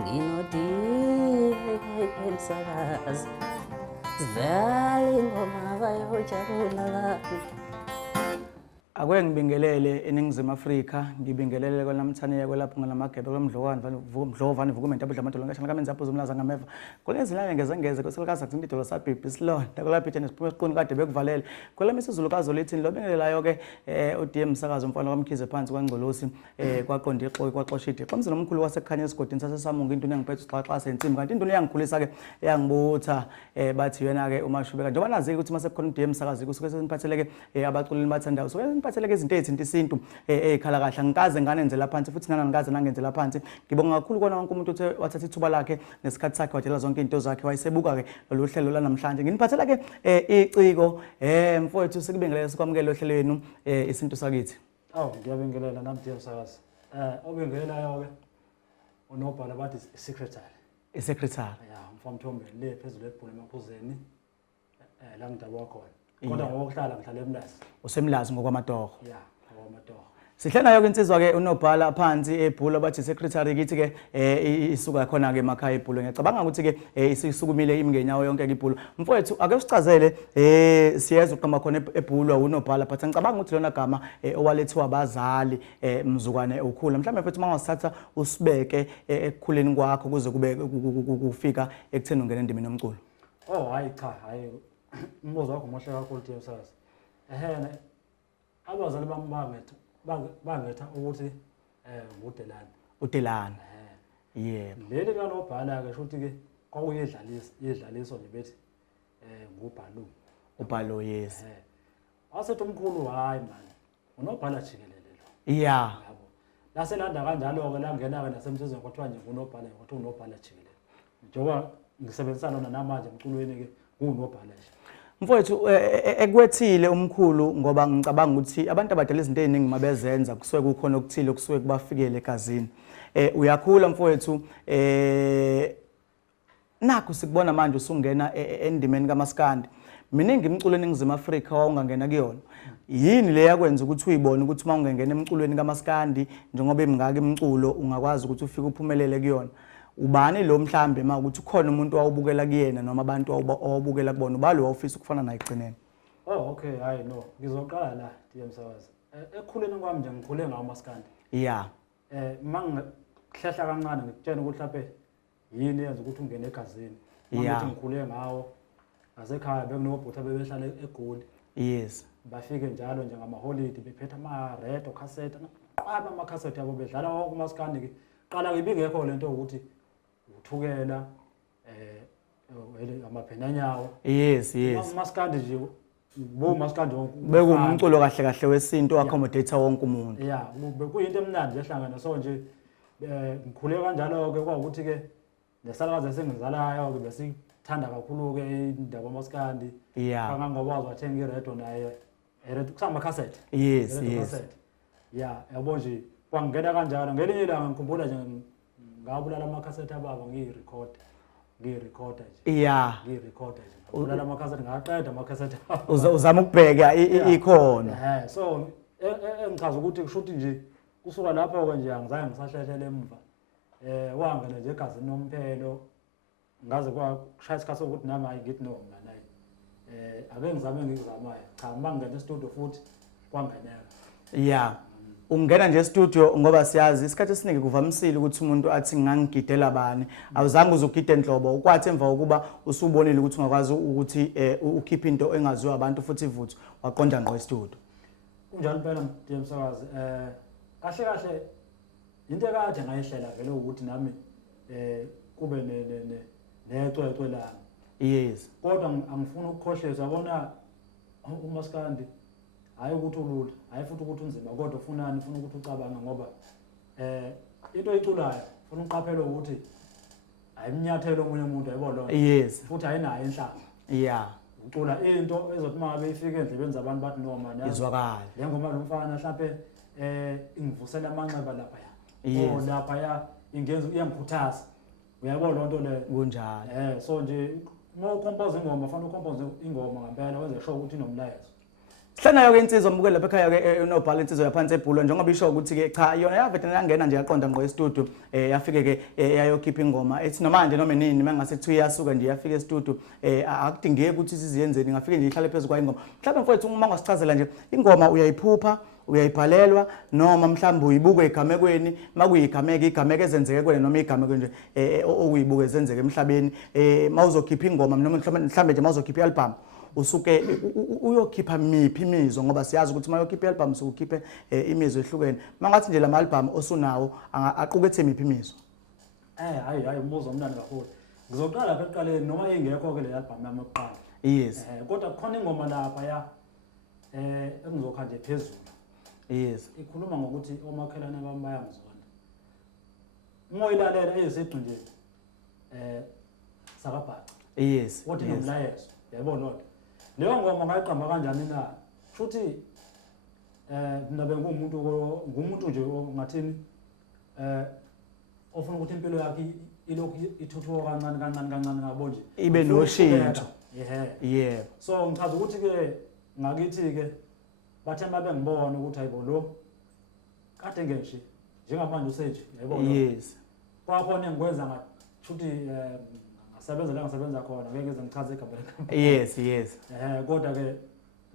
nginodile emsakazi sidlala ingoma bayojabula. Akwe ngibingelele eNingizimu Afrika, ngibingelele kwelamthaniya kwelapho ngalamagebe kwemdlovane vukumente abudla amadolo ngashana kamenza aphuza umlaza ngameva. Kulezilane ngeze kwesilikazi akuthi idolo sabhibhi silonda kulapha nesiphume siqoni kade bekuvalele. Kwelami isizulukazi olithini lo bingelelayo ke uDM Msakazo mfana kwamkhize phansi kwangcolosi kwaqonda ixoki kwaxoshidi. Xamse nomkhulu wasekhanya esigodini sasesamunga into engiphethe xa sensimbi kanti into eyangikhulisa ke eyangibutha bathi yena ke umashubeka njengoba nazi ukuthi mase kukhona uDM Msakazo kusuke seniphatheleke abacululi bathandayo so ngiphatheleke izinto ezithinta isintu ekhala kahle ngikaze nganenzela phansi futhi nana ngikaze nangenzela phansi ngibonga kakhulu kona wonke umuntu wathatha ithuba lakhe nesikhathi sakhe watshela zonke into zakhe wayesebuka ke lo hlelo lanamhlanje nginiphathela ke iciko mfowethu sikubingelele sikwamukele ohlelweni isintu sakithi. Ngiyabingelela nami DM Msakazi. Obingelelayo ke uNobhala bathi secretary. Ya, mfamthombe le phezulu ebhule emaphuzeni la ngidabwa khona. Kodwa ngokuhlala ngihlala eMlazi. Usemlazi ngokwamatoho. Ya, ngokwamatoho. Sihle nayo ke insizwa ke uNobhala phansi ebhula bathi secretary kithi ke isuka khona ke emakhaya ebhula. Ngiyacabanga ukuthi ke isisukumile imngenyawo yonke ke ibhula. Mfowethu ake usicazele siyeza uqamba khona ebhulwa uNobhala but ngicabanga ukuthi lona gama owalethiwa abazali mzukwane ukhula. Mhlawumbe mfethu mangasithatha usibeke ekukhuleni kwakho kuze kube kufika ekutheni ungena endimeni yomculo. Hayi cha, hayi. Umbuzo wakho muhle kakhulu DM Msakazi. Abazali bami bangetha ukuthi uDelane. Yebo. Leli kaNobhala ke shothi ke kwakuyidlaliso nje bethi ubhalo yes. Wasethi umkhulu hayi man. uNobhala jikelele lo. Yeah. Yabo. Laselanda kanjalo ke langena ke nasemthezweni kwathiwa nje uNobhala kwathiwa uNobhala jikelele. Njengoba ngisebenzisana lona namanje emculweni ke uNobhala nje. Mfowethu ekwethile umkhulu ngoba ngicabanga ukuthi abantu abadala izinto eziningi mabezenza kusuke kukhona okuthile kusuke kubafikele egazini. Uyakhula mfowethu nakho sikubona manje usungena endimeni kaMaskandi. Miningi imculo eNingizimu Afrika wawungangena kuyona. Yini le yakwenza ukuthi uyibone ukuthi mawungena emculweni kaMaskandi njengoba emingaka imculo ungakwazi ukuthi ufike uphumelele kuyona. Ubani lo mhlambe ukuthi ukhona umuntu wawubukela kuyena noma abantu awubukela kubona ubalo wawufisa ukufana naye egcineni. Okay, hayi no. Ngizoqala la DM Msakazi. Ekukhuleni kwami nje ngikhule ngawo Maskandi. Yeah. Mangihlehla kancane ngikutshela ukuthi laphe yini yenza ukuthi ungene egazini. Ukuthi ngikhule ngawo. Ngasekhaya bekunobhutha bebehlala eGoli. Yes. Bafike njalo nje ngamaholide bephethe ama-radio cassette naqaba ama-cassette yabo bedlala wonke uMaskandi ke. Qala ngibingekho lento ukuthi uthukela amaphenanyawo. Yes. Maskandi nje Maskandi wonke bekumculo kahle wesintu accommodate wonke umuntu. Yeah, bekuyinto emnandi ehlangana so nje ngikhule kanjalo ke kwaukuthi ke nesakazi esengizalayo ke besithanda kakhulu ke indaba Maskandi. Yeah. Kangangokwazi wathenga iredo naye kusama cassette. Yes. Yeah, yabo nje kwangena kanjalo ngelinye ilanga ngikhumbula nje ngabulala ama-cassette ababa ngiyirecord nje. Yeah. Ngiyirecord nje. Ngabulala ama-cassette ngaqeda ama-cassette. Uzama ukubheka ikhono. So engichaza ukuthi kushuthi nje kusuka lapho ke nje angizange ngisahlehlela emva. Wangena nje egazini nomphelo ngaze kwashaya isikhathi sokuthi nami ayigithi no mina naye. Ake ngizame ngikuzamayo. Cha mangena e-studio futhi kwangeneka. Yeah. Ungena nje e-studio ngoba siyazi isikhathi esiningi kuvamisile ukuthi umuntu athi ngangigidela bani awuzange uzugida enhlobo ukwathi emva ukuba usubonile ukuthi ungakwazi ukuthi ukhiphe into engaziwa abantu futhi ivuthu waqonda ngqo e-studio. Kunjalo phela DM Msakazi kahle into ekade ngayihlela vele ukuthi nami kube necwecwe lami. Yes. Kodwa angifuni ukukhohleza yabona uMaskandi hayi ukuthi ulula hayi futhi ukuthi unzima kodwa ufuna ukuthi ucabanga ngoba into oyiculayo ufuna uqaphele ukuthi ayimnyathelo omunye umuntu ayibona lo. Yes. Futhi ayinayo inhlamba. Yeah. Ucula into ezothi mangabe ifike endlebeni zabantu bathi no man izwakala. Le ngoma lomfana mhlawumbe ingivusela amanxeba lapha ya. Lapha ya ingenza iyangikhuthaza. Uyabona lonto le kunjalo. So nje uma ucompose ingoma ufana ucompose ingoma ngempela wenze sure ukuthi inomlayezo. Sihlanayo ke insizwa mbukela lapha ekhaya ke uNobhala insizwa yaphansi ebhulwa njengoba isho ukuthi ke cha yona yavete yangena nje yaqonda ngqo e-studio yafike ke yayokhipha ingoma ethi noma nje noma nini mangase kuthiwa iyasuka nje yafika e-studio akudingeki ukuthi siziyenzeni ngafike nje ihlale phezulu kwa ingoma mhlawumbe mfowethu uma ngasichazela nje ingoma uyayiphupha uyayibhalelwa noma mhlawumbe uyibuke igamekweni makuyigameke ezenzeke kuwena noma igameke nje okuyibuke ezenzeke emhlabeni mawuzokhipha ingoma noma mhlawumbe nje mawuzokhipha i-album usuke uyokhipha miphi imizwa ngoba siyazi ukuthi mayokhipha i-album sokukhiphe imizwa ehlukene mangathi nje lama album osunawo aqukethe miphi imizwa hayi umbuzo omnandi kakhulu ngizoqala lapha eqaleni noma ingekho ke le album yami yokuqala yes kodwa khona ingoma lapha ya engizokha nje phezulu yes ikhuluma ngokuthi omakhelwane bami bayangizonda ngoyilalela eyisigqi nje sakabhaca yes wathi nomlayezo yabo Lord leyo ngoma ngayiqamba kanjani na futhi mina ngumuntu nje ngathini ofuna ukuthi impilo yakhe ilokhu ithuthuka kancane ngabo nje ibe noshintsho yeah so ngichaza ukuthi ke ngakithi ke bathe mabe ngibona ukuthi hayibo lo kade ngisho njengamanje useje yabo yes kwakhona engikwenza ngathi futhi ngasebenza la ngisebenza khona ngeke ngize ngichaze igama yes kodwa ke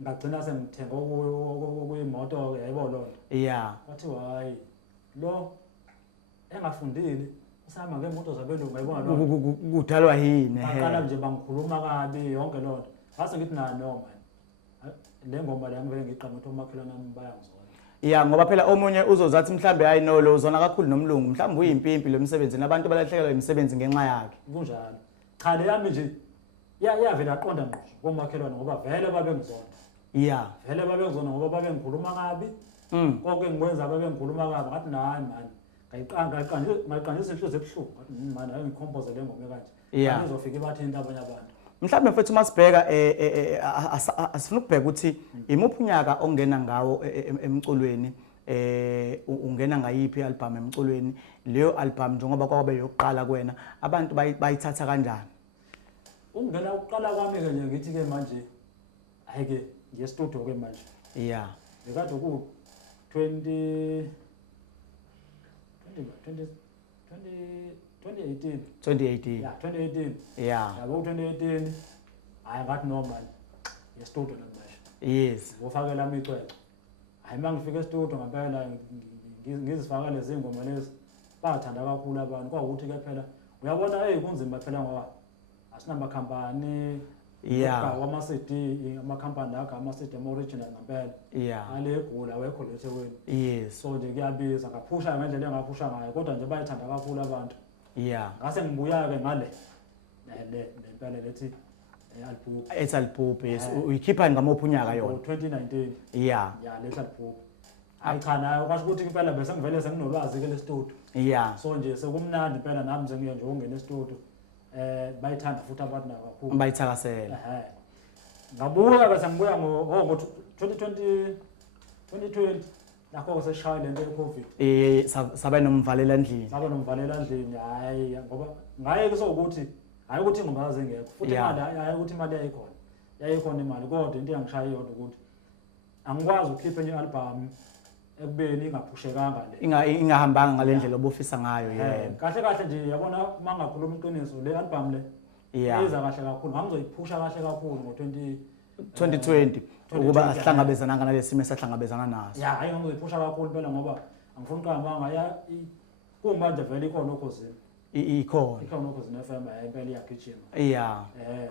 ngagcina sengithenga okuyimoto ke yabo lo yeah wathi hayi lo engafundile usama ngemoto zabelungu yayibona lo kudalwa yini aqala nje bangikhuluma kabi yonke lo nto ngase ngithi no man le ngoma la ngivele ngiqhamuka ukuthi omakhelwane nami bayangizona yeah ngoba phela omunye uzozathi mhlambe hayi no lo uzona kakhulu nomlungu mhlambe uyimpimpi lo msebenzi nabantu balahlekelwa imisebenzi ngenxa yakhe kunjalo cha le yami nje yavela aqonda ngqo komakhelwane ngoba vele babengizona yeah vele babengizona ngoba babengikhuluma kabi konke ngikwenza babengikhuluma kabi ngathi hayi man ngayiqanjisa inhliziyo ebuhlungu ngathi man ayengikhompose le ngoma kanje izofika ibathinta abanye abantu mhlawumbe mfethu masibheka asifuna ukubheka ukuthi imuphi unyaka ongena ngawo emculweni ungena ngayiphi i-album emculweni leyo album njengoba kwabe yokuqala kuwena abantu bayithatha kanjani ungena ukuqala kwami ke nje ngithi ke manje hayi ke ngiye studio ke manje yeah bekade ku 2018 yeah 2018 yeah yabo 2018 hayi ngathi no man ye studio namanje yes ngofakela amicwecwe hayi mangifika e-studio ngempela ngizifaka lezi ngoma lezi bathanda kakhulu abantu kwawukuthi ke phela uyabona kunzima phela ngoba asinama company yeah wama-CD ama-company akho ama-CD ama-original ngempela yeah alegula wekho lethekwini yes so nje kuyabiza ngaphusha ngendlela engaphusha ngayo kodwa nje bayithanda kakhulu abantu yeah ngase ngibuya-ke ngale lempela lethi ethi album yes uyikhipha ngamuphi unyaka yona 2019 yeah lethi album cha nayo kwasho ukuthi impela bese ngivele senginolwazi ke le studio yeah so nje sekumnandi impela nami sengiye nje ungena e-studio bayithanda futhi abantu nabo kakhulu bayithakasela ngabuya bese ngibuya ngo 2020 nakho seshaya lento ye-COVID sabe nomvalela endlini hayi ngoba ngaye kusokuthi hayi ukuthi ingoma azengekho futhi imali hayi ukuthi imali yayikhona imali kodwa into engishaya yodwa ukuthi angikwazi ukukhipha enye album ekubeni ingaphushekanga le ingahambanga ngalendlela obufisa ngayo yena kahle nje yabona mangakhuluma iqiniso le album le iza kahle kakhulu ngizoyiphusha kahle kakhulu ngo 2020 ukuba asihlangabezana nalesi simo esahlangabezana naso hayi ngizoyiphusha kakhulu phela ngoba angifuni uqamba ya kumanje vele ikhona okhosini ikhona okhosini FM impela iyagijima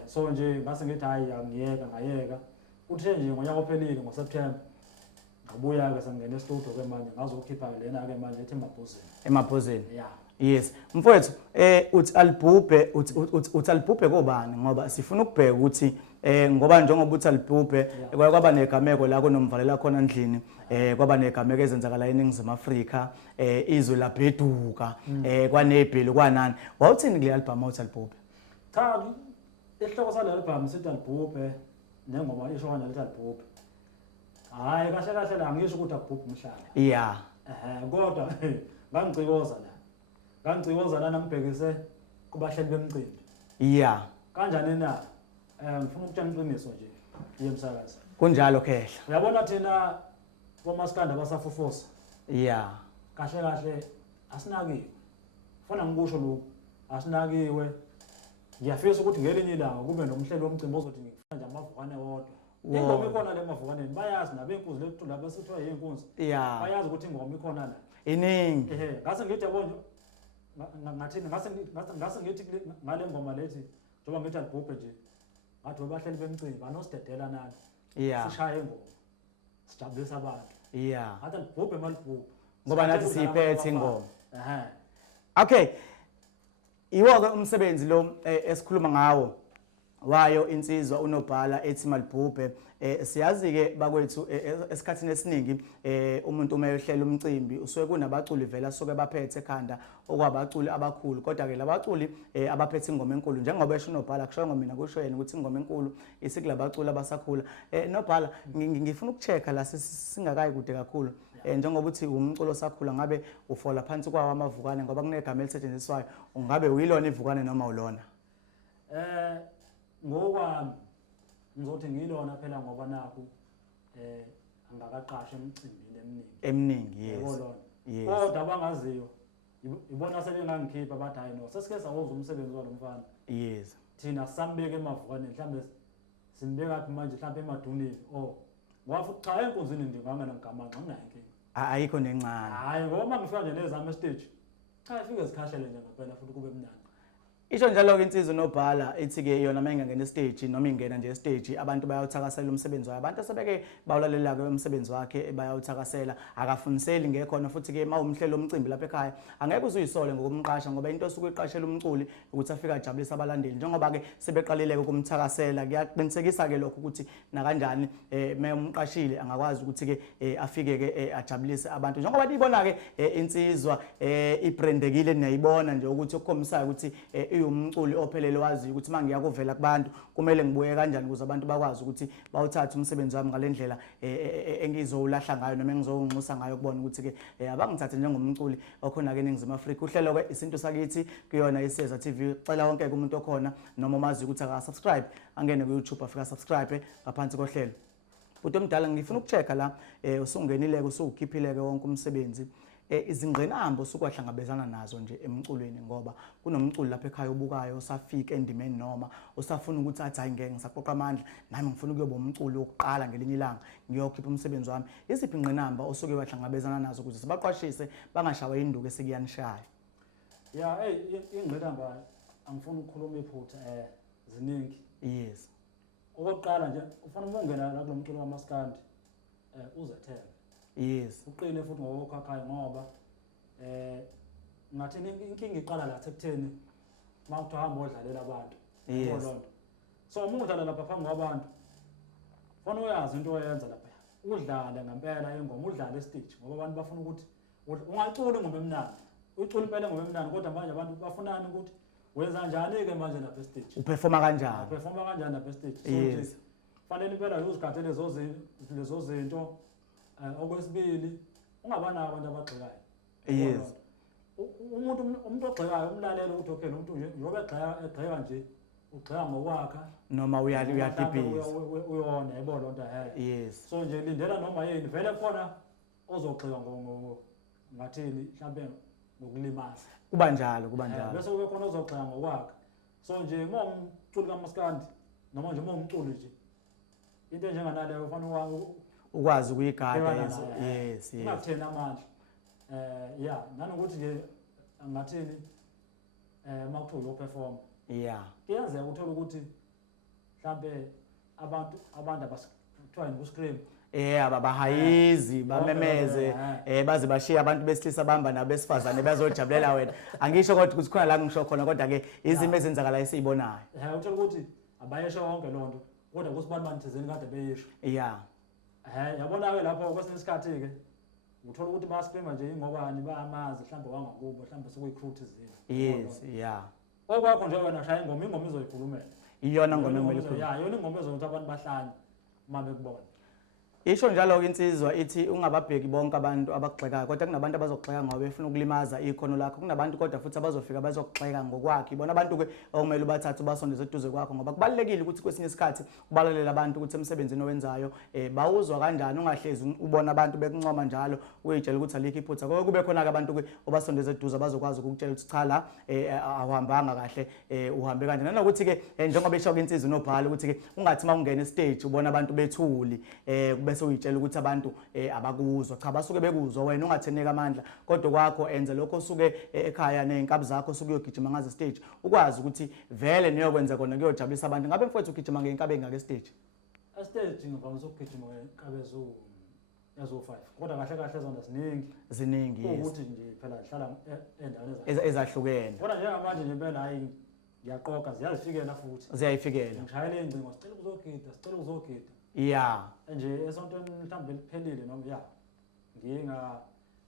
so nje ngase ngithi hayi ngayeka uthe nje ngonyaka ophelile ngoSeptember ngabuya-ke sengingena e-studio ke manje ngazokhipha lena-ke manje ethi emabhozeni yes mfowethu uthi albubhe kobani ngoba sifuna ukubheka ukuthi ngoba njengoba uthi albubhe kwaba negameko la kunomvalela khona endlini kwaba negameko ezenzakala eNingizimu Afrika izwe labheduka kwanebhelu kwanani wawuthini kule album uthi albubhe cha isihloko sale album sithi albubhe nengoma isho kanje lethi albubhe hayi kahle la ngisho ukuthi akubhubhe umhlaba kodwa ngangicikoza lana ngibhekise kubahleli bemicimbi kanjani na ngifuna ukutshela iqiniso nje yemsakazi kunjalo khehla uyabona thina bomaskanda basafufusa yeah kahle kahle asinakiwe fana ngikusho lokho asinakiwe ngiyafisa ukuthi ngelinye ilanga kube nomhlelo womcimbi ozothi ngifuna nje amavukane wodwa ingoma ikhona le mavukaneni bayazi nabenkunzi lethu laba sithiwa yinkunzi bayazi ukuthi ingoma ikhona la iningi ngase ngithi yabona ngathini ngase ngithi ngale ngoma lethi njengoba ngithi alibhubhe nje ngathi bahleli bemcimbi anosidedela nani sishaya ingoma sijabulisa abantu ngathi alibhubhe malibhubhe ngoba nathi siyiphethe ingoma okay iwo-ke umsebenzi lo esikhuluma ngawo wayo insizwa uNobhala ethi malibhubhe siyazi-ke bakwethu esikhathini esiningi umuntu uma eyohlela umcimbi usuke kunabaculi vele asuke baphethe ekhanda okwabaculi abakhulu kodwa-ke labaculi abaphethe ingoma enkulu njengoba esho uNobhala kusho ngomina kusho yena ukuthi ingoma enkulu isikulabaculi abasakhula Nobhala ngifuna ukucheck la singakayi kude kakhulu njengoba uthi umculo osakhula ngabe ufola phansi kwawo amavukane ngoba kunegama elisetshenziswayo ungabe uyilona ivukane noma ulona ngokwami ngizothi ngilona phela ngoba nakho angakaqasha emcimbini eminingi yes kodwa abangaziyo ibona sebengangikhipha bathi hayi no sesike sawoza umsebenzi walomfana yes thina sambeke emavukane mhlambe simbeka phi manje mhlambe emaduneni wafu cha enkunzini ndingangena ngigama nginayo inkinga ayikho nencane hayi ngoba ngifika nje nezama stage cha ifike sikhashele nje ngaphela futhi kube mnandi isho njalo-ke insizwa uNobhala ithi-ke yona uma ingangena estage noma ingena nje estage abantu bayawuthakasela umsebenzi wakhe abantu asebeke bawulalela-ke umsebenzi wakhe bayawuthakasela akafuniseli ngekhona futhi-ke uma umhlelo omcimbi lapha ekhaya angeke uzuyisole ngokumqasha ngoba into osuke iqashela umculi ukuthi afike ajabulise abalandeli njengoba-ke sebeqalile-ke ukumthakasela kuyaqinisekisa-ke lokho ukuthi nakanjani uma umqashile angakwazi ukuthi-ke afike-ke ajabulise abantu njengoba niyibona-ke insizwa ibrandekile niyayibona nje ukuthi okukhombisayo ukuthi umculi ophelele wazi ukuthi mangiya kuvela kubantu kumele ngibuye kanjani ukuze abantu bakwazi ukuthi bawuthathe umsebenzi wami ngalendlela engizowulahla ngayo noma engizowunxusa ngayo kubona ukuthi ke abangithathe njengomculi okhona ke eNingizimu Afrika uhlelo ke Isintu Sakithi kuyona iSeza TV cela wonke umuntu okhona noma umazi ukuthi aka subscribe angene ku YouTube afika subscribe ngaphansi kohlelo umuntu omdala ngifuna ukuchecka la usungenile usukhiphile ke wonke umsebenzi izingqinamba usukwahlangabezana nazo nje emculweni ngoba kunomculi lapha ekhaya obukayo usafika endimeni noma usafuna ukuthi athi hayi ngeke ngisaqoqa amandla nami ngifuna ukuyoba umculi wokuqala ngelinye ilanga ngiyokhipha umsebenzi wami iziphi ingqinamba osuke wahlangabezana nazo ukuze sibaqwashise bangashawa induku esikuyanishaya ingqinamba angifuni ukukhuluma iphutha ziningi yes okokuqala nje ufanele ungena la kulomculo wamaskandi uzethembe yes uqine futhi ngokukhakhayo ngoba ngathi inkinga iqala la ekutheni mawuthi hamba odlalela abantu yes so uma udlala lapha phambi kwabantu fanele uyazi into oyenza lapha udlale ngempela ingoma udlale estage ngoba abantu bafuna ukuthi ungacula ingoma emnandi ucula impela ingoma emnandi kodwa manje abantu bafunani ukuthi wenza njani ke manje lapha estage uperforma kanjani lapha estage so nje fanele impela uzigade lezo zinto okwesibili ungabana abantu abagxekayo yes umuntu ogxekayo umlalelo ukuthi okay nomuntu nje njoba egxeka nje ugxeka ngokwakha noma uyadibhiza uyona yebo lonto yes so nje lindela noma yini vele khona ozogxeka ngathini mhlambe ngokulimaza kuba njalo bese kube khona ozogxeka ngokwakha so nje uma umculi kaMaskandi noma nje uma umculi nje into enjenganaleyo kufanele ukwazi ukuyigada yes ungathena amandla nanokuthi nje angathini makuthiwa uyoperform kuyenzeka uthola ukuthi mhlambe abantu abasithiwa ku-scream abahayizi bamemeze baze bashiya abantu besilisa bamba nabesifazane bazojabulela wena angisho kodwa ukuthi khona la ngisho khona kodwa ke izimo ezenzakala esiyibonayo uthola ukuthi abayesho yonke lonto kodwa kusibani thizeni kade beyisho yabona-ke lapho kwesinye isikhathi ke uthola ukuthi bayascreama nje ingobani bayamazi mhlawumbe wangakubo mhlawumbe sokuyicrutisile yes okwakho nje wena shaya ingoma izoyikhulumela iyona ngoma yona ingoma ezokuthi abantu bahlanye uma bekubona Isho njalo insizwa ithi ungababheki bonke abantu abagxekayo kodwa kunabantu abazogxeka ngoba befuna ukulimaza ikhono lakho kunabantu kodwa futhi abazofika bazogxeka ngokwakhe ibona abantu ke okumele ubathathe ubasondeze eduze kwakho ngoba kubalekile ukuthi kwesinye isikhathi ubalelela abantu ukuthi emsebenzini owenzayo bawuzwa kanjani ungahlezi ubona abantu bekuncoma njalo uyitshela ukuthi alikho iphutha konke kube khona ke abantu ke obasondeze eduze bazokwazi ukukutshela ukuthi cha la awuhambanga kahle uhambe kanjani nanokuthi ke njengoba esho ke insizwa Nobhala ukuthi ke ungathi mawungena estage ubona abantu bethuli bese uyitshela ukuthi abantu abakuzwa cha basuke bekuzwa wena ungatheneka amandla kodwa kwakho enze lokho osuke ekhaya nezinkabi zakho usuke uyogijima ngaze stage ukwazi ukuthi vele niyokwenza kona kuyojabulisa abantu ngabe mfowethu ugijima ngeinkabi engaka stage stage ngivamisa ukugijima ngeinkabi ezo5 kodwa kahle kahle zona ziningi ukuthi nje phela ngihlala endaweni ezahlukene kodwa njengamanje nje impela hayi ngiyaqoqa ziyazifikela futhi ziyayifikela ngishayela ingcingo sicela ukuzogida yeah nje esontweni mhlawumbe liphelile noma ya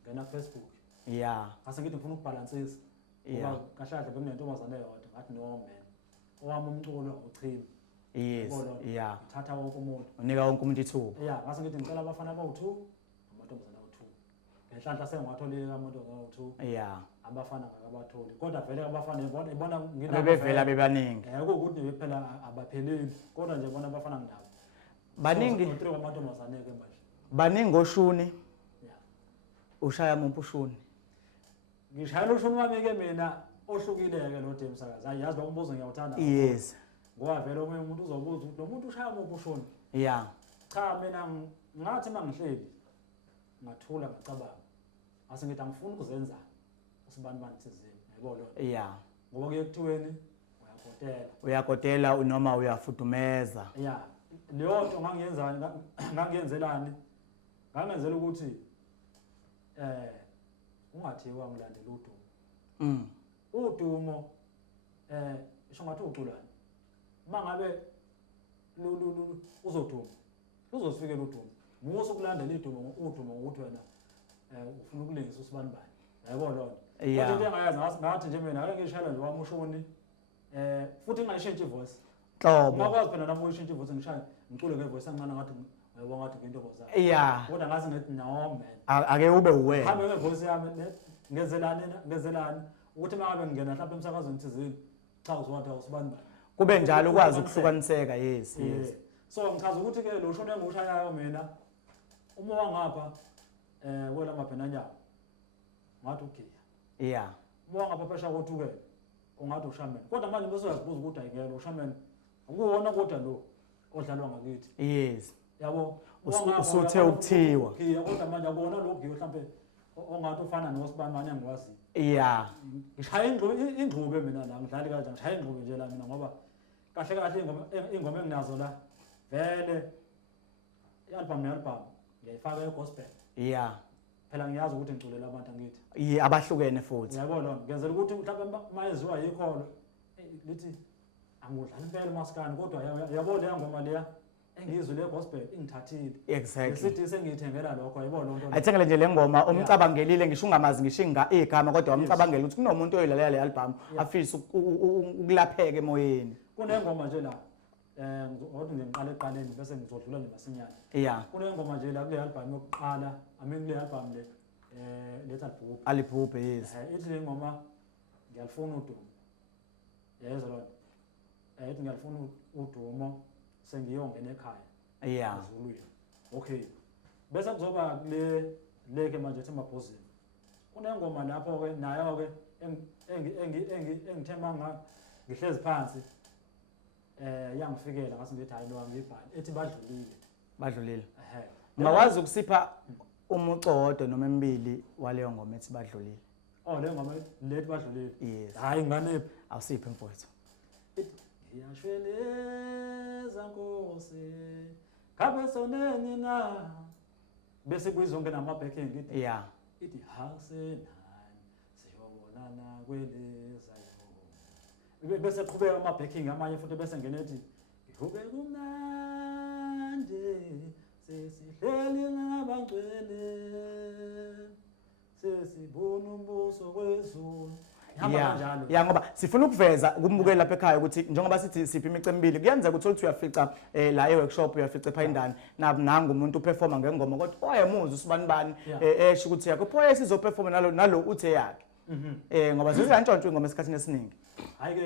ngena Facebook yeah ase ngithi ngifuna ukubalansisa ngoba kahle bekunentombazane eyodwa ngathi no man owami umculo uchimi yes yeah thatha wonke umuntu unika wonke umuntu ithuba yeah ngase ngithi ngicela abafana abawu2 amantombazane awu2 ngenhlanhla sengiwatholile amantombazane awu2 yeah abafana ngakabatholi kodwa vele abafana ibona bebevela bebaningi ukuthi phela abapheleli kodwa nje bona abafana nginabo baningi amantombazane ke manje baningi oshuni ushaya umuntu ushuni ngishayela ushuni wami ke mina ohlukileke lo Demsakazi ayazi ba umbuzo ngiyawuthanda yes ngoba vele omunye umuntu uzobuza ukuthi lo muntu ushaya umuntu ushuni yeah cha mina ngathi mangihleli ngathula ngacabanga ase ngithi angifuni ukuzenza usibani thizeni yabo lo yeah ngoba kuye kuthiweni uyakotela noma uyafudumeza yeah leyo nto ngangiyenzelani ngangenzela ukuthi ungathiwa ngilandela udumo udumo isho ngathi uculani mangabe uzoduma uzozifikela udumo musu ukulandela udumo ngokuthi wena ufuna ukulingisa usibani yabo lo nto kodwa into engayazi ngathi nje mina ake ngishayela nje wami ushoni futhi ngayishintsha ivoice Hlobo ngakwazi phela nami uyishintsha ivoice ngishaya ngicule ngevoice encane ngathi ngiyabonga ngathi ngintokoza yeah kodwa ngazi ngithi no man ake ube uwena hambe ngevoice yami ngezelani ukuthi mangabe ngingena mhlawumbe emsakazweni thizini cha uzwathi awusibani kube njalo ukwazi ukuhlukaniseka yes so ngichaza ukuthi ke lo shona engushayayo mina uma wangapha wela mabhenanyana ngathi ugiya yeah uma wangapha phesha kothukela ungathi ushaman kodwa manje bese uyazibuza ukuthi ayingelo ushaman akuwona kodwa lo odlalwa ngakithi yes yabo usuthe ukuthiwa giya kodwa manje akubona lo giya mhlawumbe ongathi ufana nosibani manje ngikwazi yeah ngishaya ingqube mina la ngidlali kanjani ngishaya ingqube nje la mina ngoba kahle kahle ingoma enginazo la vele i-album ngiyayifaka e-gospel yeah phela ngiyazi ukuthi ngiculela abantu angithi yeah abahlukene futhi yabona ngenzela ukuthi mhlawumbe mayeziwa yikholo lithi angudlali impela maskani kodwa yabo leya ngoma leya engizwe le gospel ingithathile exactly sithi sengiyithengela lokho yabo lo nto ayithengele nje lengoma omcabangelile ngisho ungamazi ngishinga igama kodwa wamcabangela ukuthi kunomuntu oyilalela le album afisa ukulapheka emoyeni kunengoma nje la ngokuthi nje ngiqale eqaleni bese ngizodlula nje masinyane yeah kunengoma nje la kule album yokuqala kule album le letha bhubhe alibhubhe yes ithi le ngoma ngiyalifuna udumo yezwa lo ithi ngiyalifuna udumo sengiyongena ekhaya yeah Zulu okay bese kuzoba leke manje eThembabhozini kunengoma lapho ke nayo ke engithemba ngihlezi phansi yangifikela ngase ngithi hayi lo angibhali ethi badlulile ungakwazi ukusipha umucodo noma emibili waleyo ngoma ethi badlulile le ngoma lethi badlulile yes hayi nganephi awusiphe mfowethu ngiyashweleza Nkosi ngabe soneni na bese kuyizonke nama backing ngithi yeah ithi hasenani siyobonana kweleza yo bese qhubeka ama backing amanye futhi bese ngene ethi ngihube kumnandi sesihleli nabangcwele sesibona umbuso kwezulu ihamba kanjalo. Ya ngoba sifuna ukuveza kumbukeli lapha ekhaya ukuthi njengoba sithi siphi imicu emibili kuyenzeka ukuthi uyafica la e-workshop uyafica ephayindani nangu umuntu uperforma ngengoma kodwa oyemuzwa usibanibani esho ukuthi yakho phoye sizoperforma nalo uthe yakhe. Ngoba sizantshontshe ingoma esikhathini esiningi. Hayi ke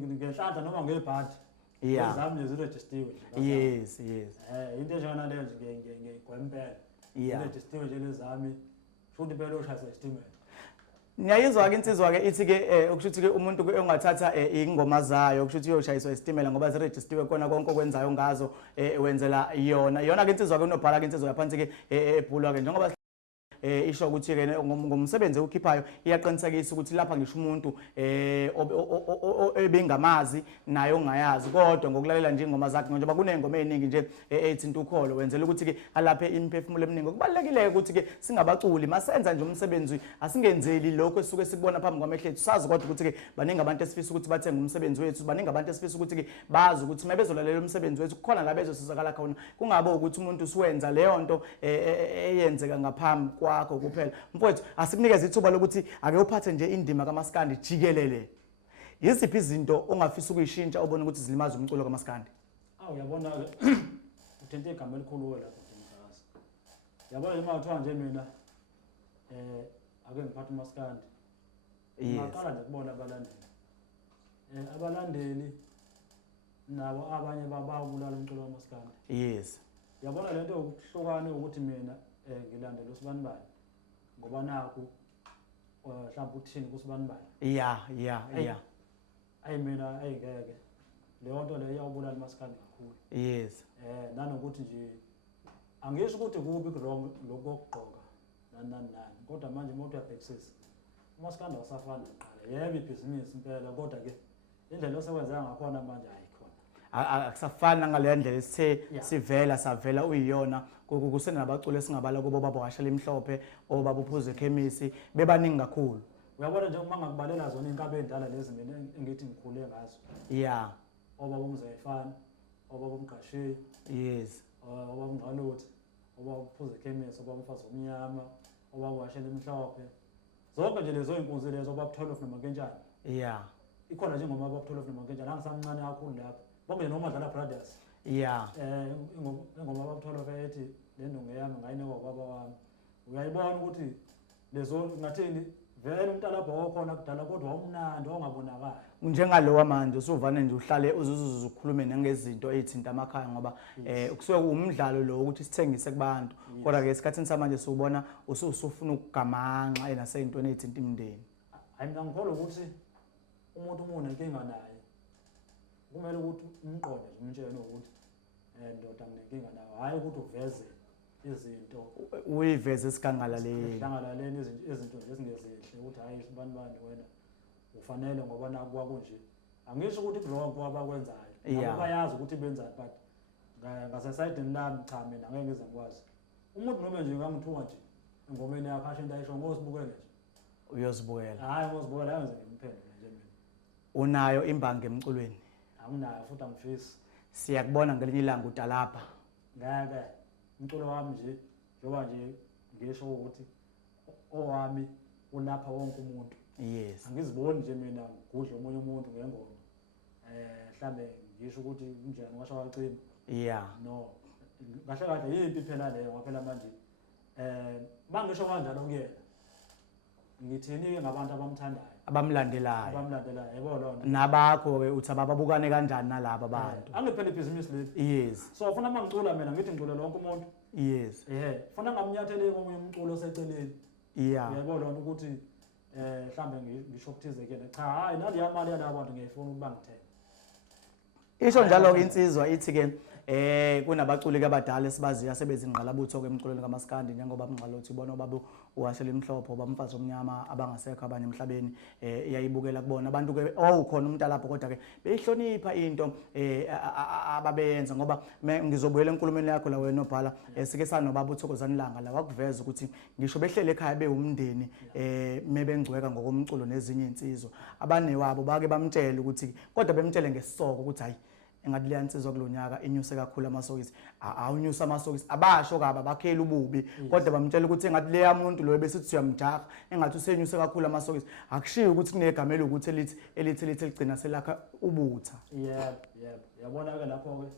ngenhlanhla noma ngebhadi. Ezami ziregistiwe. Yes. Into enjena leyo nje ngiyigwempela. Ziregistiwe nje lezami. Futhi phela ushayisa isitimela. Ngiyayizwa ke insizwa ke ithi ke ukushuthi ke umuntu ongathatha ingoma zayo ukushuthi uyoshayiswa isitimela ngoba ziregistiwe kona konke okwenzayo ngazo wenzela yona ke insizwa ke unobhala ke insizwa yaphansi ke ebhulwa ke njengoba isho ukuthi ke ngomsebenzi okhiphayo iyaqinisekisa ukuthi lapha ngisho umuntu ebengamazi naye ongayazi kodwa ngokulalela nje ingoma zakhe njengoba kunezingoma eziningi nje ethinta ukholo wenzela ukuthi ke alaphe imiphefumulo eminingi kubalekile ukuthi ke singabaculi masenza nje umsebenzi asingenzeli lokho esuke sikubona phambi kwamehlo ethu sazi kodwa ukuthi ke baningi abantu esifisa ukuthi bathenge umsebenzi wethu baningi abantu esifisa ukuthi ke bazi ukuthi mebezolalela umsebenzi wethu kukhona la bezosizakala khona kungabe ukuthi umuntu usiwenza leyo nto eyenzeka ngaphambi kwakho kuphela mfowethu asikunikeze ithuba lokuthi ake uphathe nje indima kaMaskandi jikelele yiziphi izinto ongafisa ukuyishintsha ubone ukuthi zilimaza umculo kaMaskandi uyabona uthente igama elikhulu lapho ngimkhasi yabona uma uthiwa nje mina ake ngiphathe uMaskandi ngaqala nje kubona abalandeli nabo abanye babulala umculo kaMaskandi yes yabona lento yokuhlukana ukuthi mina ngilandela usibanibani ngoba naku mhlawumbe uthini kusibanibani ayi mina ayingeke leyo nto leyo iyawubulala uMaskandi kakhulu yes nanokuthi nje angisho ukuthi kubi wrong lokugqoka nani kodwa manje umuntu uyabhekisisa uMaskandi awasafana naqala yebo ibhizinisi impela kodwa ke indlela osebenza ngakhona manje ayikhona akusafana ngale ndlela esithe sivela savela uyiyona kusenabaculi esingabala kubo baba washala imhlophe obaba uphuze ekhemisi bebaningi kakhulu uyabona nje uma ngakubalela zona inkabe endala lezi mina engithi ngikhule ngazo obaba umzayifana obaba umqashe yes obaba umngqalothi obaba uphuze ekhemisi obaba umfazi omnyama obaba washala imhlophe zonke nje lezo inkunzi lezo obaba 12 nomakentshana ikhona nje ngoma obaba 12 nomakentshana angisamncane kakhulu lapho bonke noma dlala brothers ingoma abamtholo ethi lendonga yami ngayinikwa ubaba wami uyayibona ukuthi lezo ngathini vele umntalapha wakhona kudala kodwa wawumnandi ongabonakala njengalowa manje usuvane nje uhlale ukhulume nangezinto ezithinta amakhaya ngoba kusuke umdlalo lo ukuthi sithengise kubantu kodwa ke esikhathini samanje siubona usufuna ukugamanxa naseyintweni ezithinta imindeni hayi mina ngikholwa ukuthi umuntu unenkinga naye kumele ukuthi umqonde umtshene ukuthi ndoda nginenkinga nayo hayi ukuthi uveze izinto uyiveze isigangalaleni izinto nje ezingezihle ukuthi hayi sibanibani wena ufanele ngoba nakuwa kunje angisho ukuthi wrong kwabakwenzayo ngoba bayazi ukuthi benzani but ngasesayidini lami cha mina ngeke ngize ngikwazi umuntu noma nje ngangithuka nje engomeni yakhe asho into ayisho ngosibukele nje uyosibukela hayi ngosibukela ayenze ngimphendule nje mina unayo imbangi emculweni anginayo futhi angifisi siyakubona ngelinye ilanga utalapha ngeke umculo wami nje njoba nje ngisho ukuthi owami ulapha wonke umuntu yes angiziboni nje mina ngudle omunye umuntu ngengoma mhlambe ngisho ukuthi kunjani washo wacima no kahle kahle yimpi phela leyo ngaphela manje mangisho kanjalo kuyena ngithini ngabantu abamthandayo abamlandelayo yebo lona nabakho ke uthi ababukane kanjani nalabo abantu angiphela ibhizinisi leli yes so ufuna mangicula mina ngithi ngicula lonke umuntu yes ufuna ngamnyathele komunye umculo oseceleni yebo lona ukuthi mhlambe ngisho ukuthize kuyena cha hayi naleya mali yalabo bantu ngiyifuna ukuba ngithenge isho njalo ke insizwa ithi ke kunabaculi abadala esibaziya sebezingqalabutho kwemculweni kaMaskandi njengoba umngqalothi ubona ubaba uwashela imhlophe bamfazi omnyama abangasekho abanye emhlabeni iyayibukela kubona abantu ke khona umuntu lapho kodwa ke beyihlonipha into ababenza ngoba ngizobuyela enkulumeni yakho la wena Nobhala sike sanobaba uThokozani Langa la wakuveza ukuthi ngisho behlele ekhaya bewumndeni mebengcweka ngokomculo nezinye insizwa abanewabo bake bamtshela ukuthi kodwa bemtshele ngesisoko ukuthi hayi engathi leyansizwa kulonyaka inyuse kakhulu amasokisi awunyusa amasokisi abasho kaba bakhela ububi kodwa bamtshela ukuthi engathi leya muntu lo besithi uyamjaha engathi usenyuse kakhulu amasokisi akushiyo ukuthi kunegama elokuthi elithi ligcina selakha ubutha. Yebo yabona ke lapho ke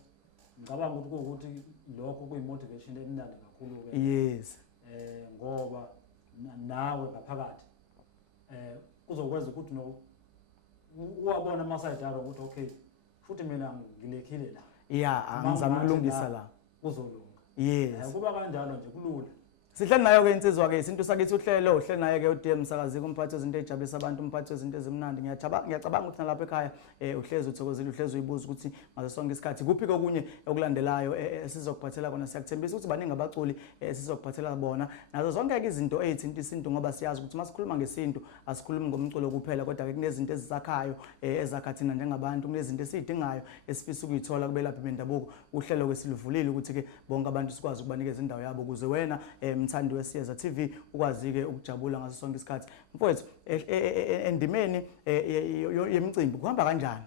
ngicabanga ukuthi lokho kuyimotivation emnandi kakhulu ke. Yes. Ngoba nawe ngaphakathi uzokwenza ukuthi no uwabona amasayidi alo ukuthi okay futhi mina ngilekile la. Yeah, angizama ukulungisa la. Kuzolunga. Yes. Kuba kanjalo nje kulula. Sihleli nayo ke insizwa ke isintu sakithi uhlelo uhleli naye ke uDM Sakazika umphathi wezinto ejabulisa abantu umphathi wezinto ezimnandi ngiyacabanga ukuthi nalapha ekhaya uhlezi uthokozile uhlezi uyibuza ukuthi ngaso sonke isikhathi kuphi kokunye okulandelayo esizokuphathela kona siyakuthembisa ukuthi baningi abaculi esizokuphathela bona nazo zonke ke izinto ezithinta isintu ngoba siyazi ukuthi masikhuluma ngesintu asikhulumi ngomculo kuphela kodwa ke kunezinto ezisakhayo ezakha thina njengabantu kunezinto esizidingayo esifisa ukuyithola kubelaphi bendabuko uhlelo kwesiluvulile ukuthi ke bonke abantu sikwazi ukubanikeza indawo yabo ukuze wena mthandi weSiyeza TV ukwazi ke ukujabula ngaso sonke isikhathi mfowethu endimeni yemicimbi kuhamba kanjani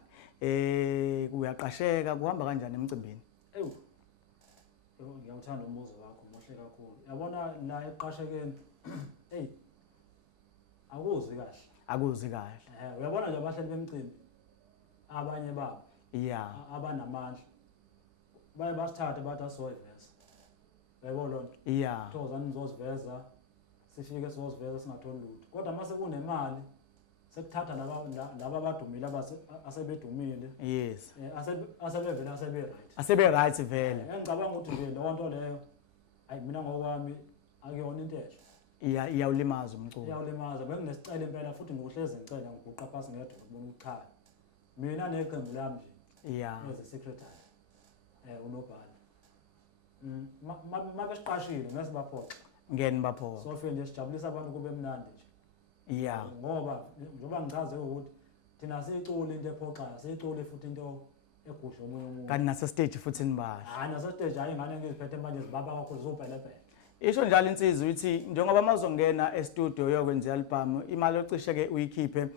kuyaqasheka kuhamba kanjani emicimbini? Ngiyawuthanda umbuzo wakho muhle kakhulu yabona la eqashekeni akuzi kahle uyabona nje abahleli bemicimbi abanye babo abanamandla baye basithathe bathi asoyiveza yebo lonto thokozani nizoziveza sifike sizoziveza singatholi lutho kodwa mase kunemali sekuthatha laba abadumile asebedumile yes asebevela asebe right vele ngicabanga ukuthi nje leyo nto leyo ayi mina ngokwami akuyona into enhle iyawulimaza umculo iyawulimaza benginesicelo impela futhi ngihleze ngicela ngiguqa phasi ngedwa ukubona ukuchala mina neqembu lami nje as secretary uNobhala mabesiqashile ngase baphoxa ngeni baphoxa sofike nje sijabulisa abantu kube mnandi nje ngoba njengoba ngichaze ukuthi thina siyicula into ephoxayo siyicule futhi into egudla omunye umuntu kanti naso stage futhi nibasha naso stage hayi ingane ngiziphethe manje zibaba kakhulu zophelepele isho njalo insizwa uthi njengoba mazongena e-studio yokwenza i-album imali ocishe ke uyikhiphe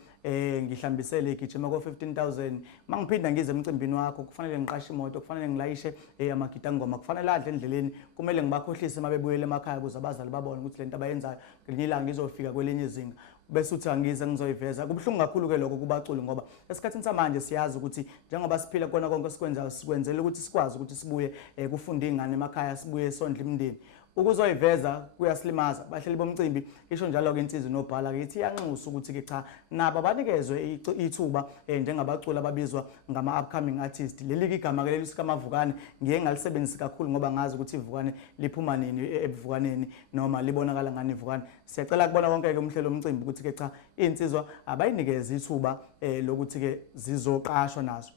ngihlambisele igijima ko 15,000 mangiphinda ngize emcimbini wakho kufanele ngiqashe imoto kufanele ngilayishe amagita ngoma kufanele adle endleleni kumele ngibakhohlise mabebuyele emakhaya ukuze abazali babone ukuthi lento abayenzayo ngelinye ilanga ngizofika kwelinye izinga bese uthi angize ngizoyiveza kubhlungu kakhulu ke lokho kubaculi ngoba esikhathini samanje siyazi ukuthi njengoba siphila kona konke sikwenzayo sikwenzele ukuthi sikwazi ukuthi sibuye kufunde ingane emakhaya sibuye sondla imndeni ukuzoyiveza kuyasilimaza bahleli bomcimbi isho njalo ke insizwe Nobhala ke ithi yanxusa ukuthi ke cha nabo banikezwe ithuba njengabaculi ababizwa ngama upcoming artist leli igama ke lelisika Mavukane ngiye ngalisebenzisa kakhulu ngoba ngazi ukuthi ivukane liphuma nini ebuvukaneni noma libonakala ngani ivukane siyacela kubona konke ke umhlelo omcimbi ukuthi ke cha insizwa abayinikeze ithuba lokuthi ke zizoqashwa nazo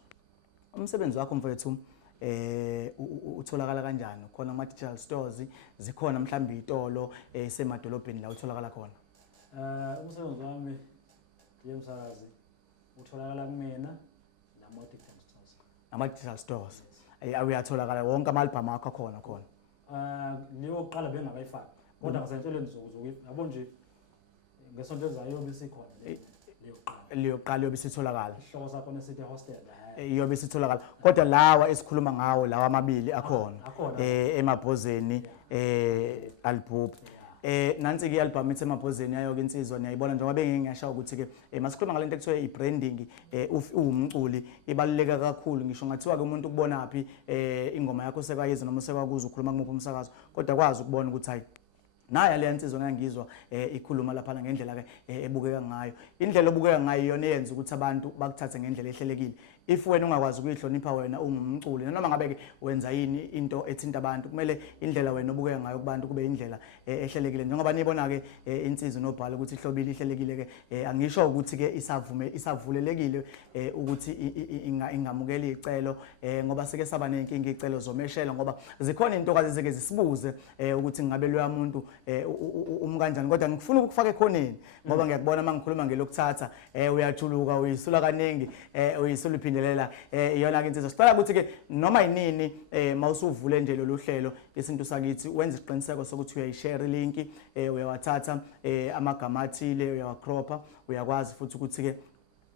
umsebenzi wakho mfowethu utholakala kanjani khona ama digital stores zikhona mhlawumbe itolo esemadolobheni la utholakala khona umsebenzi wami yemsakazi utholakala kumina nama digital stores uyatholakala wonke ama album akho khona leyo qala bengakayifaki kodwa ngisentsheleni yabo nje ngesonto ezayo besikhona leyo qala yobisitholakala ihloko sakho nesithi hostel iyobe sitholakala kodwa lawa esikhuluma ngawo lawa amabili akhona emabhozeni album nansi ke album ithi emabhozeni yayo ke insizwa niyayibona njengoba bengingiyashawa ukuthi ke masikhuluma ngalento ekuthiwa i-branding uwumculi ibaluleka kakhulu ngisho ngathiwa ke umuntu ukubona phi ingoma yakho sekayizwa noma sekwakuza ukukhuluma kumuphi umsakazo kodwa kwazi ukubona ukuthi hayi naye le insizwa ngangizwa ikhuluma lapha ngendlela ke ebukeka ngayo indlela obukeka ngayo iyona eyenza ukuthi abantu bakuthathe ngendlela ehlelekile if wena ungakwazi ukuyihlonipha wena ungumculi noma ngabe ke wenza yini into ethinta abantu kumele indlela wena obukeka ngayo kubantu kube indlela ehlelekile njengoba nibona ke insizwa Nobhala ukuthi ihlobile ihlelekile ke angisho ukuthi ke isavulelekile ukuthi ingamukela icelo ngoba seke saba nenkinga icelo zomeshela ngoba zikhona into kaze zeke zisibuze ukuthi ngabe loya muntu umkanjani kodwa ngifuna ukufaka ekhoneni ngoba ngiyakubona mangikhuluma ngelokuthatha uyajuluka uyisula kaningi uyisula iphindelela iyona ke insizwa sicela ukuthi ke noma yinini mawusuvule nje lolu hlelo isinto sakithi wenza isiqiniseko sokuthi uyayishare link uyawathatha amagama athile uyawacropa uyakwazi futhi ukuthi ke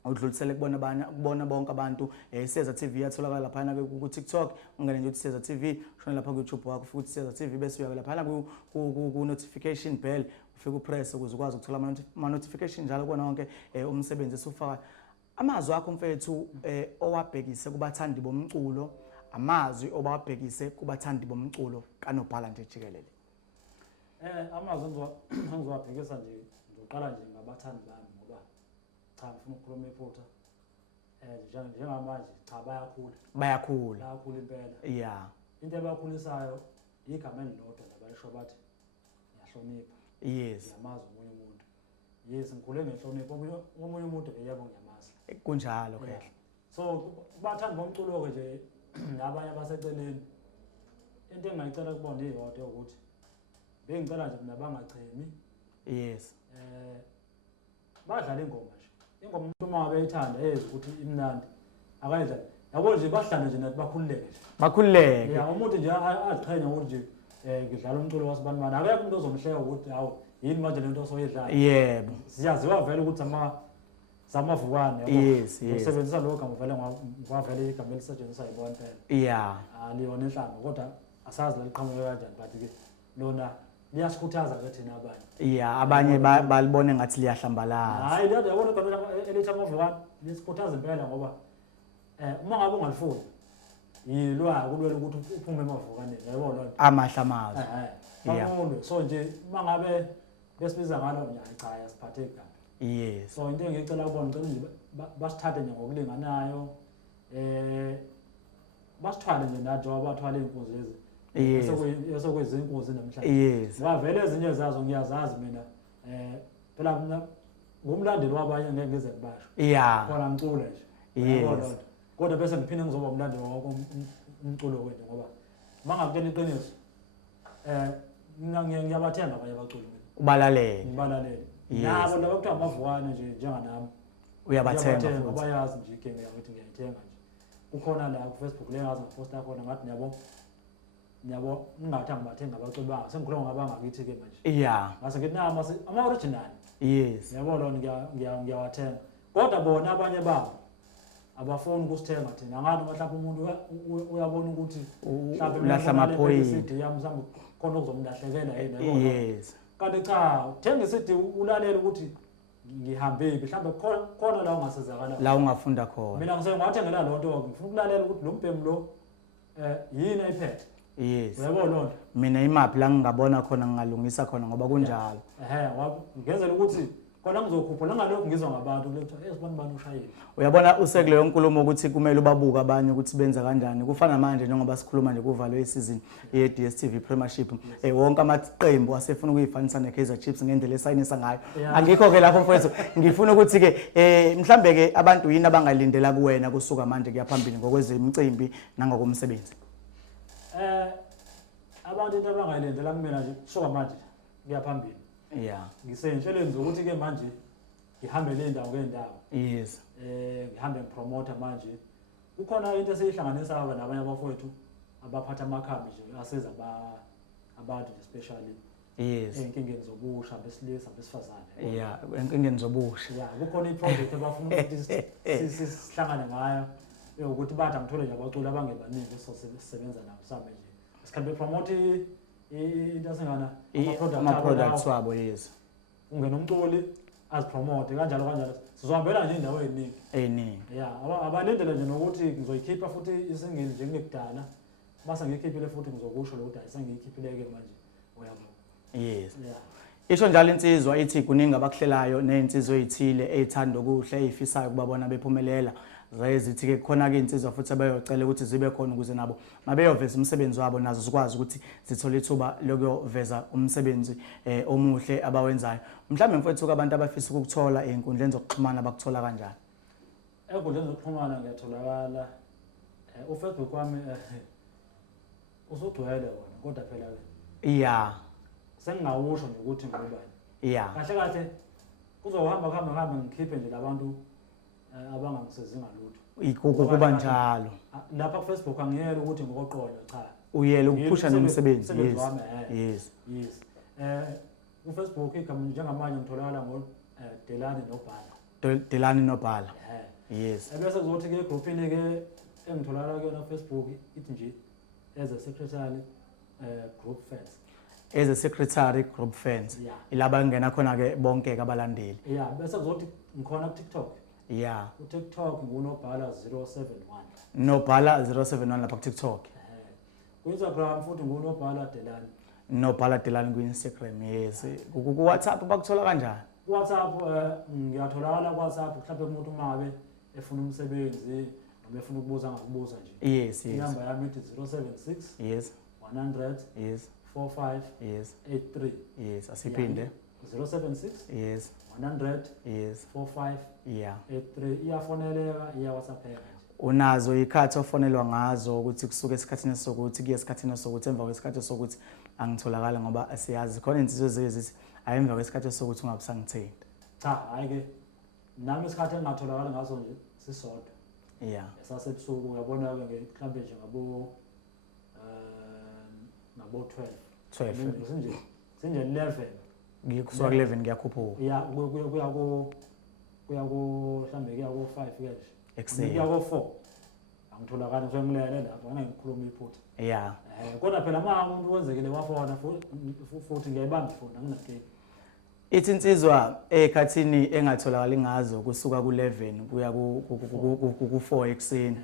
udlulisele kubona bonke abantu Seza TV yatholakala lapha ku TikTok ungene nje uthi Seza TV shona lapha ku YouTube wakho futhi Seza TV bese uya lapha ku notification bell ufike upress ukuze ukwazi ukuthola ama notification njalo kona wonke umsebenzi esufaka amazwi akho mfethu owabhekise kubathandi bomculo amazwi obabhekise kubathandi bomculo kaNobhala nje jikelele amazwi engizowabhekisa nje ngizoqala nje ngabathandi bami ngoba cha ngifuna ukukhuluma iphutha njengamanje cha bayakhula impela yeah into ebakhulisayo igama elilodwa labalisho bathi ngiyahlonipha yes ngiyamazi umunye umuntu yes ngikhule ngehlonipha omunye umuntu yebo ngiyamazi kunjalo ke so bathanda bomculo ke nje nabanye abaseceleni into engayicela kubona iyodwa ukuthi bengicela nje mina bangachemi yes badlala ingoma nje ingoma umuntu uma beyithanda ukuthi imnandi akayidlala yabo nje bahlale nje nathi bakhululeke yeah umuntu nje aziqhenya ukuthi nje ngidlala umculo wasibanibani akekho umuntu ozomhleka ukuthi hawo yini manje lento osoyidlala yebo siyaziwa vele ukuthi zamavukane yes usebenzisa lokho gama vele ngwavele igama elisetshenziswa yibona phela yeah aliyona enhlamba kodwa asazi laliqhamuke kanjani but ke lona liyasikhuthaza ke thina abanye yeah abanye balibone ngathi liyahlambalaza hayi lento yabona igama elithi amavukane lisikhuthaza impela ngoba uma ngabe ungalifuni yilwa kulwela ukuthi uphume emavukane yabo lonto amahlamazi bamundo so nje mangabe besibiza ngalo cha yasiphathe igama yes so into engicela kubona ngicela nje basithathe nje ngokulinganayo basithwale nje nathi abathwala inkunzi lezi esokwezinkunzi namhlanje yes ngavele ezinye zazo ngiyazazi mina phela mina ngumlandeli wabanye ngeke ngize ngibasho yeah khona ngicula nje yes kodwa bese ngiphinde ngizoba umlandeli wakho umculo wethu ngoba mangakutshela iqiniso mina ngiyabathenga abanye abaculi ubalalele nabo laba kuthiwa amavukane nje njenganami uyabathenga abayazi nje igame yakuthi ngiyayithenga nje kukhona la ku Facebook le ngazi ngiposta khona ngathi nyabo ningathi angibathenga abaculi banga sengikhuluma ngabangakithi ke manje yeah ngase ngithi nama ama original yes yabo lo ngiyawathenga kodwa bona abanye babo abafoni ukusithenga thina ngathi mhlawumbe umuntu uyabona ukuthi mhlawumbe ulahla amaphoyisa CD yami mhlawumbe khona ukuzomlahlekela yena yes kanti cha thenga CD ulalela ukuthi ngihambe mhlawumbe khona la ungasezakala la ungafunda khona mina ngisengathengela lonto ngifuna ukulalela ukuthi lo mpemu lo yini ayiphethe yes uyabona lonto mina imaphi la ngingabona khona ngingalungisa khona ngoba kunjalo ngenzela ukuthi khona ngizokhupha ngalokho ngizwa ngabantu lethu esibani ushayile uyabona usekuleyo nkulumo ukuthi kumele ubabuka abanye ukuthi benza kanjani kufana manje njengoba sikhuluma nje kuvalwe isizini ye DStv Premiership wonke amaqembu asefuna ukuyifanisa neKaizer Chiefs ngendlela esayinisa ngayo angikho ke lapho mfowethu ngifuna ukuthi ke mhlambe ke abantu yini abangalindela kuwena kusuka manje kuyaphambili ngokwezemicimbi nangokomsebenzi abantu into abangayilindela kumina nje kusuka manje kuyaphambili yeah ngisenhlelweni ukuthi ke manje ngihambe le ndawo ngendawo yes ngihambe ngipromote manje kukhona into esihlanganisa nabanye abafowethu abaphatha amakhambi nje asiza abantu especially yes enkingeni zobusha besilisa besifazane yeah enkingeni zobusha yeah kukhona iproject abafuna ukuthi sihlangane ngayo ukuthi bathi angithole nje abaculi abangebaningi sisebenza nabo sabe nje sikhambe promote into asengana ama-products wabo yes ungena umculi azipromote kanjalo sizohambela nje indawo eziningi yeah abalindele nje nokuthi ngizoyikhipha futhi isingili nje ngekudala base ngikhiphile futhi ngizokusho lo ukuthi ayisengiyikhiphileke manje uyabo yes yeah isho njalo insizwa ithi kuningi abakuhlelayo nezinsizwa ezithile ezithanda ukuhle ezifisayo kubabona bephumelela zayezithi ke khona ke insizwa futhi abayocela ukuthi zibe khona ukuze nabo mabeyoveza umsebenzi wabo nazo zikwazi ukuthi zithole ithuba lokuyoveza umsebenzi omuhle abawenzayo mhlawumbe mfowethu abantu abafisa ukukuthola einkundleni zokuxhumana bakuthola kanjani einkundleni zokuxhumana ngiyatholakala uFacebook wami usugcwele wona kodwa phela yeah sengingawusho nje ukuthi ngubani yeah kahle kuzohamba ngikhiphe nje labantu abangangisezinga lutho kuba njalo lapha ku Facebook angiyela ukuthi ngokoqola cha uyela ukuphusha nomsebenzi yes ku Facebook igama njengamanje ngitholakala ngo Delani Nobhala Delani Nobhala. Yes. Ebese kuzothi ke groupini ke engitholakala kuyona Facebook ithi nje as a secretary group fans. As a secretary group fans. Yeah. Ilaba ngena khona ke bonke abalandeli. Yeah, bese kuzothi ngikhona ku TikTok. Yeah. Ku TikTok nguNobhala 071. Nobhala 071 lapha ku TikTok. Ku Instagram futhi nguNobhala Delani. Nobhala Delani ku Instagram. Yes. Ku WhatsApp bakuthola kanjani? WhatsApp ngiyatholakala WhatsApp mhlawumbe umuntu mabe efuna umsebenzi noma efuna ukubuza ngakubuza nje. Yes, yes. Inamba yami ithi 076 Yes. 100 Yes. 45 Yes. 83. Yes, asiphinde. 076 Yes. 100 Yes. 45 Yeah. 83 iyafoneleka iya WhatsAppeka. Unazo ikhathi ofonelwa ngazo ukuthi kusuke esikhathini sokuthi kuye esikhathini sokuthi emva kwesikhathi sokuthi angitholakala ngoba asiyazi khona insizwe ezithi ayemva kwesikhathi sokuthi ungabusangithinta. Cha, hayi ke nami isikhathi engatholakala ngaso nje sisodwa. Yeah. Esasebusuku uyabona ke mhlawumbe nje ngabo 12. 12. Sinje 11. Ngikusuka ku 11 ngiyakhuphuka. Yeah, kuya ku mhlawumbe kuya ku 5 ke nje. Ekseni. Kuya ku 4. Angitholakala ngizongilele lapho ngeke ngikhuluma iphutha. Yeah. Kodwa phela umuntu wenzekile wafona futhi ngiyayibamba ifona anginankinga. Ithi insizwa ekhathini engatholakala ngazo kusuka ku 11 kuya ku 4 ekseni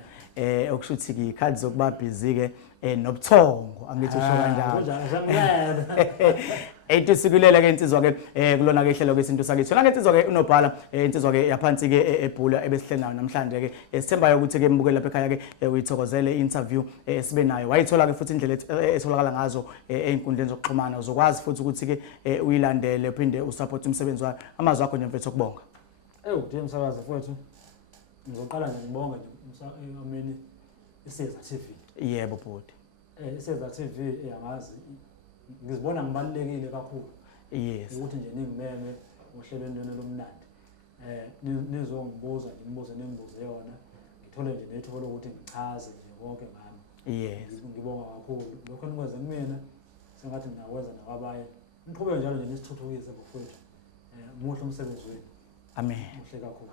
okushuthi ke ikhadi zokuba busy ke nobuthongo angithi usho kanjalo. Ethi sikulela ke insizwa ke kulona ke ihlelo ke Isintu Sakithi. Wena ke insizwa ke uNobhala insizwa ke yaphansi ke ebhula ebesihleli namhlanje ke sithembayo ukuthi ke mbukele lapha ekhaya ke uyithokozele interview esibe nayo wayithola ke futhi indlela etholakala ngazo einkundleni zokuxhumana uzokwazi futhi ukuthi ke uyilandele uphinde usupport umsebenzi wakho amazwi akho nje mfethu okubonga. Uthi msakazi mfethu ngizoqala nje ngibonga nje ameni Iseza TV. Yebo bhuti. Iseza TV yangazi ngizibona ngibalekile kakhulu. Yes. Ukuthi nje ningimeme ohlelweni lona lomnandi. Nizongibuza nje imibuzo ningibuze yona. Ngithole nje nethola ukuthi ngichaze nje konke ngami. Yes. Ngibonga kakhulu. Lokho nikwenze kumina sengathi ngiyakwenza nakwabanye. Niqhubeke njalo nje nisithuthukise bafowethu. Muhle umsebenzi wenu. Amen. Muhle kakhulu.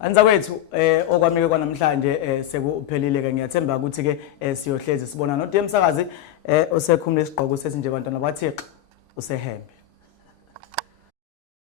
Anza kwethu okwamike kwanamhlanje sekuphelile ke ngiyathemba ukuthi ke siyohlezi sibona no DM Msakazi osekhumule isigqoko sethi nje bantwana bathixo usehembe.